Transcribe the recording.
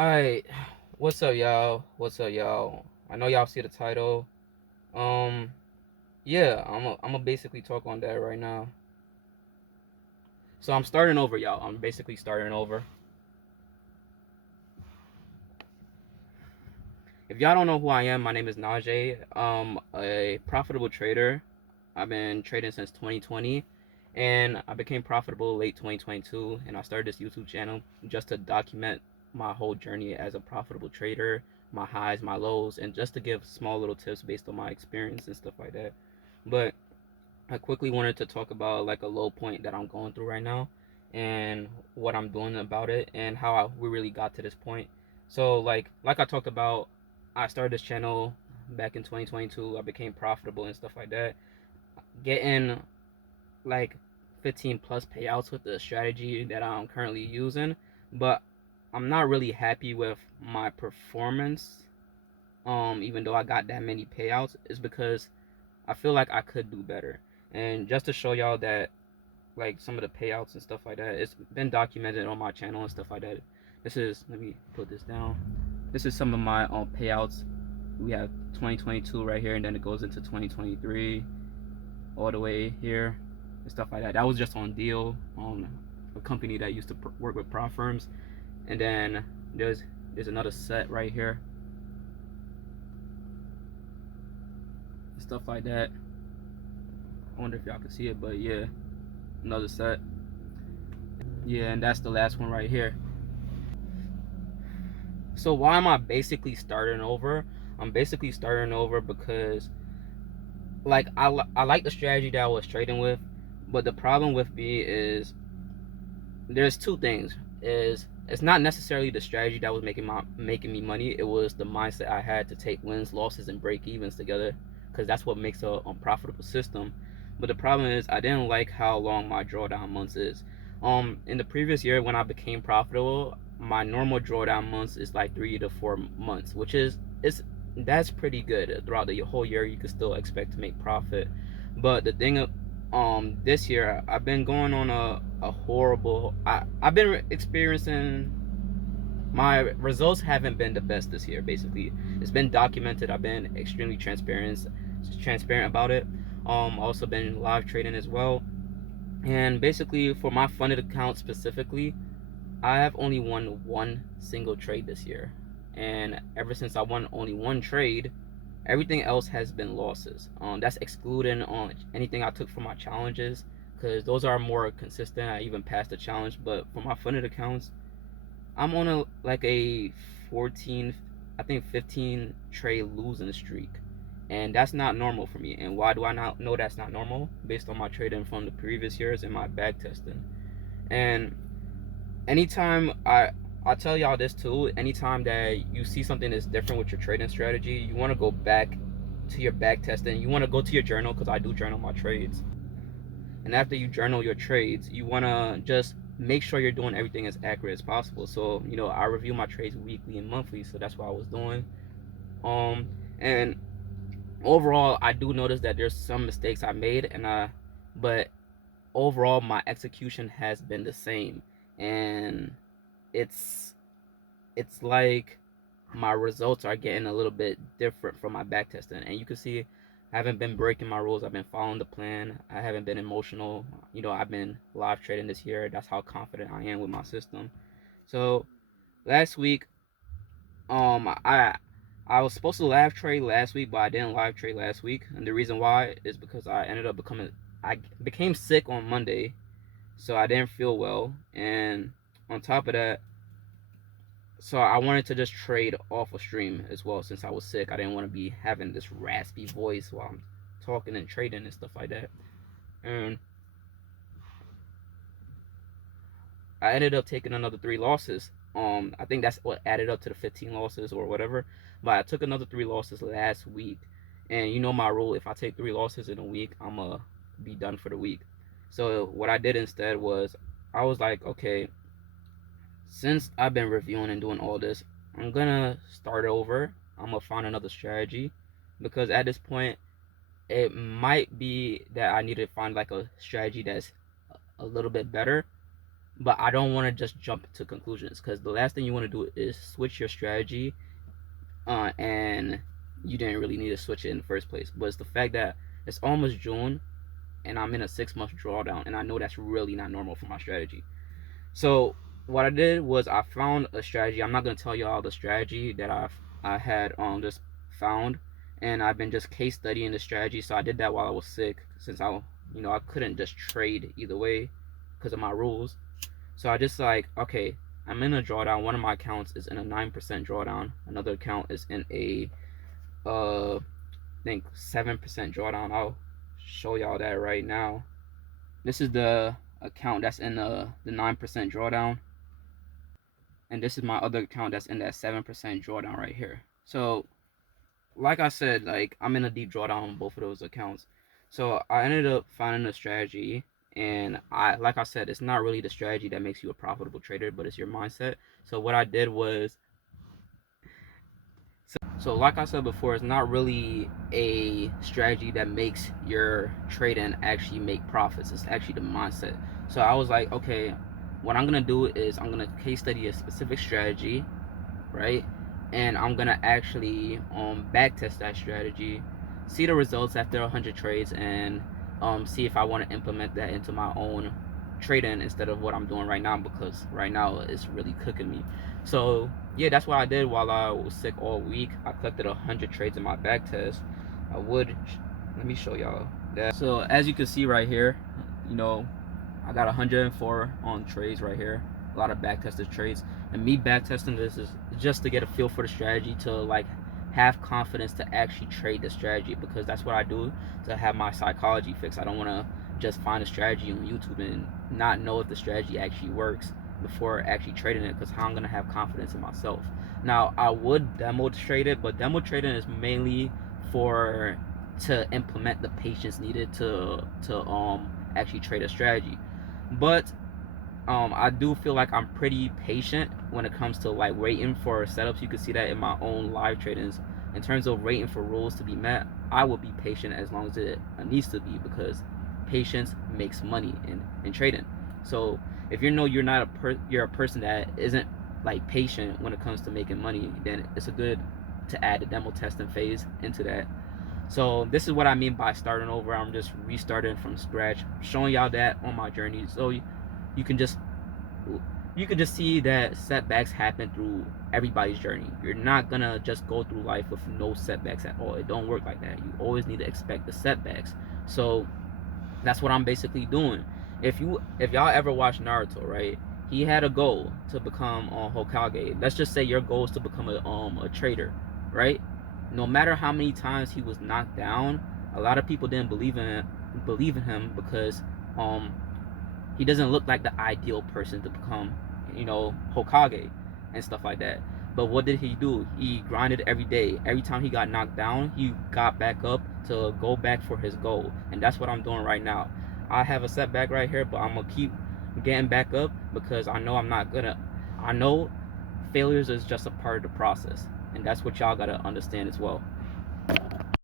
Alright, what's up, y'all? What's up, y'all? I know y'all see the title. Um, yeah, I'm gonna basically talk on that right now. So I'm starting over, y'all. I'm basically starting over. If y'all don't know who I am, my name is Najee. A profitable trader. I've been trading since 2020, and I became profitable late 2022. And I started this YouTube channel just to document my whole journey as a profitable trader, my highs, my lows, and just to give small little tips based on my experience and stuff like that. But I quickly wanted to talk about like a low point that I'm going through right now, and what I'm doing about it, and how we really got to this point. So like I talked about, I started this channel back in 2022. I became profitable and stuff like that, getting like 15 plus payouts with the strategy that I'm currently using, but I'm not really happy with my performance. Even though I got that many payouts, is because I feel like I could do better. And just to show y'all that, like, some of the payouts and stuff like that, it's been documented on my channel and stuff like that. This is, let me put this down. This is some of my payouts. We have 2022 right here, and then it goes into 2023 all the way here and stuff like that. That was just on deal on a company that used to work with prop firms. And then there's another set right here, stuff like that. I wonder if y'all can see it, but yeah, another set. Yeah, and that's the last one right here. So why am I basically starting over? I'm basically starting over because, like, I like the strategy that I was trading with, but the problem with me is there's two things. Is it's not necessarily the strategy that was making me money. It was the mindset I had to take wins, losses, and break evens together, because that's what makes a profitable system. But the problem is I didn't like how long my drawdown months is. In the previous year when I became profitable, my normal drawdown months is like 3 to 4 months, which is that's pretty good. Throughout the whole year you can still expect to make profit. But the thing, this year I've been going on a horrible, I've been experiencing, my results haven't been the best this year. Basically, it's been documented. I've been extremely transparent about it. Also been live trading as well. And basically, for my funded account specifically, I have only won one single trade this year. And ever since I won only one trade, everything else has been losses. That's excluding on anything I took from my challenges, because those are more consistent. I even passed the challenge. But for my funded accounts, I'm on a 14, I think 15 trade losing streak, and that's not normal for me. And why do I not know that's not normal? Based on my trading from the previous years and my back testing. And anytime I'll tell y'all this too, anytime that you see something that's different with your trading strategy, you want to go back to your back testing. You want to go to your journal, because I do journal my trades. And after you journal your trades, you want to just make sure you're doing everything as accurate as possible. So I review my trades weekly and monthly, so that's what I was doing. And overall I do notice that there's some mistakes I made, but overall my execution has been the same. And it's like my results are getting a little bit different from my back testing. And you can see I haven't been breaking my rules. I've been following the plan. I haven't been emotional. I've been live trading this year. That's how confident I am with my system. So last week, I was supposed to live trade last week, but I didn't live trade last week. And the reason why is because I became sick on Monday, so I didn't feel well. And on top of that, so I wanted to just trade off a stream as well. Since I was sick, I didn't want to be having this raspy voice while I'm talking and trading and stuff like that. And I ended up taking another 3 losses. I think that's what added up to the 15 losses or whatever. But I took another 3 losses last week. And you know my rule: if I take 3 losses in a week, I'ma be done for the week. So what I did instead was, I was like, okay, since I've been reviewing and doing all this, I'm gonna start over. I'm gonna find another strategy, because at this point, it might be that I need to find like a strategy that's a little bit better. but I don't want to just jump to conclusions, because the last thing you want to do is switch your strategy, and you didn't really need to switch it in the first place. But it's the fact that it's almost June and I'm in a 6 month drawdown, and I know that's really not normal for my strategy. So what I did was I found a strategy. I'm not gonna tell y'all the strategy that I had just found, and I've been just case studying the strategy. So I did that while I was sick, since I couldn't just trade either way because of my rules. So I just like, okay, I'm in a drawdown. One of my accounts is in a 9% drawdown. Another account is in a I think 7% drawdown. I'll show y'all that right now. This is the account that's in the 9% drawdown, and this is my other account that's in that 7% drawdown right here. So like I said, like, I'm in a deep drawdown on both of those accounts. So I ended up finding a strategy, and like I said, it's not really the strategy that makes you a profitable trader, but it's your mindset. So what I did was, so like I said before, it's not really a strategy that makes your trading actually make profits. It's actually the mindset. So I was like, okay, what I'm gonna do is I'm gonna case study a specific strategy, right? And I'm gonna actually back test that strategy, see the results after 100 trades, and see if I want to implement that into my own trading instead of what I'm doing right now, because right now it's really cooking me. So yeah, that's what I did while I was sick all week. I collected 100 trades in my back test. Let me show y'all that. So as you can see right here, I got 104 on trades right here. A lot of back tested trades, and me back testing this is just to get a feel for the strategy, to like have confidence to actually trade the strategy, because that's what I do to have my psychology fixed. I don't want to just find a strategy on YouTube and not know if the strategy actually works before actually trading it, because how I'm gonna have confidence in myself. Now I would demo trade it, but demo trading is mainly for to implement the patience needed to actually trade a strategy. But I do feel like I'm pretty patient when it comes to like waiting for setups. You can see that in my own live tradings. In terms of waiting for rules to be met, I will be patient as long as it needs to be, because patience makes money in trading. So if you're not you're a person that isn't like patient when it comes to making money, then it's a good to add the demo testing phase into that. So this is what I mean by starting over. I'm just restarting from scratch, showing y'all that on my journey. So you can just see that setbacks happen through everybody's journey. You're not gonna just go through life with no setbacks at all. It don't work like that. You always need to expect the setbacks. So that's what I'm basically doing. If y'all ever watch Naruto, right? He had a goal to become Hokage. Let's just say your goal is to become a trader, right? No matter how many times he was knocked down, a lot of people didn't believe in him because he doesn't look like the ideal person to become, Hokage and stuff like that. But what did he do? He grinded every day. Every time he got knocked down, he got back up to go back for his goal. And that's what I'm doing right now. I have a setback right here, but I'm going to keep getting back up, because I know failures is just a part of the process. And that's what y'all got to understand as well.